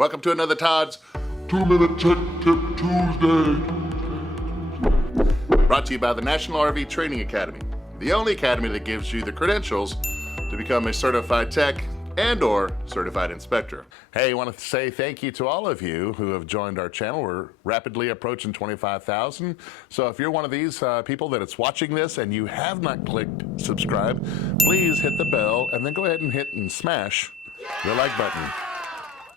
Welcome to another Todd's 2-Minute Tech Tip Tuesday. Brought to you by the National RV Training Academy, the only academy that gives you the credentials to become a certified tech and/or certified inspector. Hey, I want to say thank you to all of you who have joined our channel. We're rapidly approaching 25,000. So if you're one of these people that is watching this and you have not clicked subscribe, please hit the bell and then go ahead and hit and smash the like button.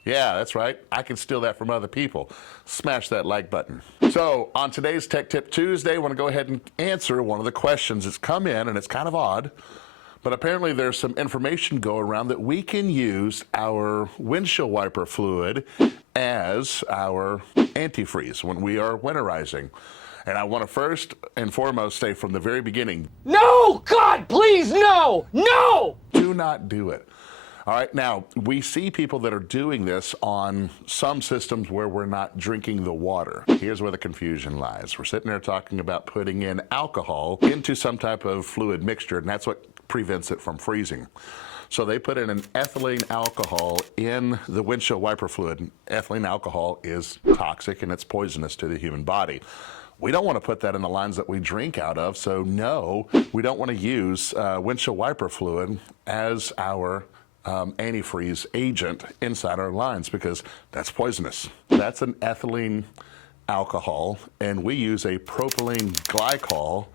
Yeah, that's right. I can steal that from other people. Smash that like button. So on today's Tech Tip Tuesday, I want to go ahead and answer one of the questions that's come in, and it's kind of odd. But apparently there's some information going around that we can use our windshield wiper fluid as our antifreeze when we are winterizing. And I want to first and foremost say from the very beginning, no! God, please, no! No! Do not do it. All right, now, we see people that are doing this on some systems where we're not drinking the water. Here's where the confusion lies. We're sitting there talking about putting in alcohol into some type of fluid mixture, and that's what prevents it from freezing. So they put in an ethylene alcohol in the windshield wiper fluid. Ethylene alcohol is toxic and it's poisonous to the human body. We don't want to put that in the lines that we drink out of, so no, we don't want to use windshield wiper fluid as our antifreeze agent inside our lines because that's poisonous. That's an ethylene alcohol, and we use a propylene glycol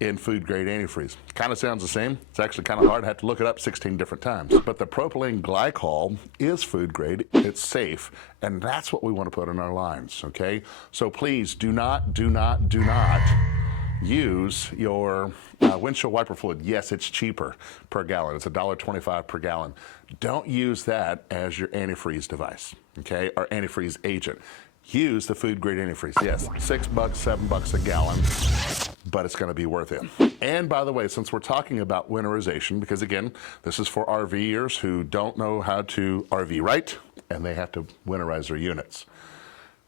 in food grade antifreeze. Kind of sounds the same. It's actually kind of hard. I had to look it up 16 different times. But the propylene glycol is food grade. It's safe, and that's what we want to put in our lines, okay? So please do not use your windshield wiper fluid. Yes, it's cheaper per gallon. It's $1.25 per gallon. Don't use that as your antifreeze device, okay, or antifreeze agent. Use the food grade antifreeze. Yes, $6, $7 a gallon, but it's going to be worth it. And by the way, since we're talking about winterization, because again, this is for RVers who don't know how to RV right, and they have to winterize their units.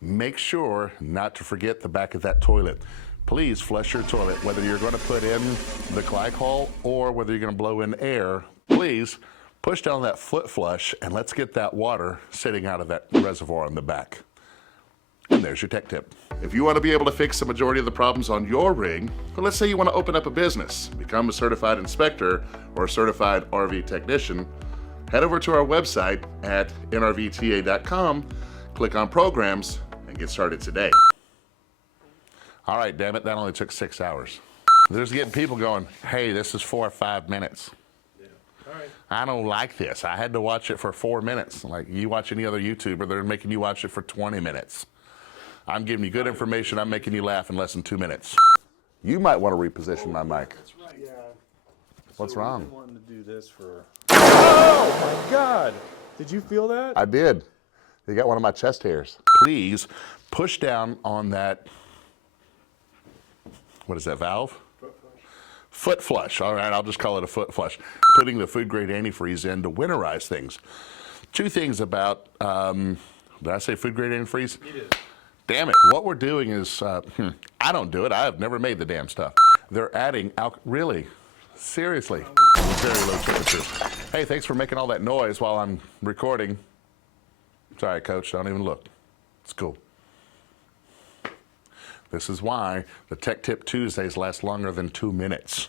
Make sure not to forget the back of that toilet. Please flush your toilet, whether you're going to put in the glycol or whether you're going to blow in air. Please push down that foot flush and let's get that water sitting out of that reservoir in the back. And there's your tech tip. If you want to be able to fix the majority of the problems on your rig, or let's say you want to open up a business, become a certified inspector or a certified RV technician, head over to our website at nrvta.com, click on programs, and get started today. All right, damn it, that only took 6 hours. There's getting people going, hey, this is 4 or 5 minutes. Yeah. All right. I don't like this. I had to watch it for 4 minutes. Like you watch any other YouTuber, they're making you watch it for 20 minutes. I'm giving you good information. I'm making you laugh in less than 2 minutes. You might want to reposition my mic. That's right. Yeah. What's So wrong? We've been wanting to do this for. Oh my God! Did you feel that? I did. You got one of my chest hairs. Please push down on that. What is that valve? Foot flush. All right, I'll just call it a foot flush. Putting the food grade antifreeze in to winterize things. Two things about, did I say food grade antifreeze? You did. Damn it. What we're doing is, I don't do it. I have never made the damn stuff. They're adding really? Seriously? Very low temperatures. Hey, thanks for making all that noise while I'm recording. Sorry, coach, don't even look. It's cool. This is why the Tech Tip Tuesdays last longer than 2 minutes.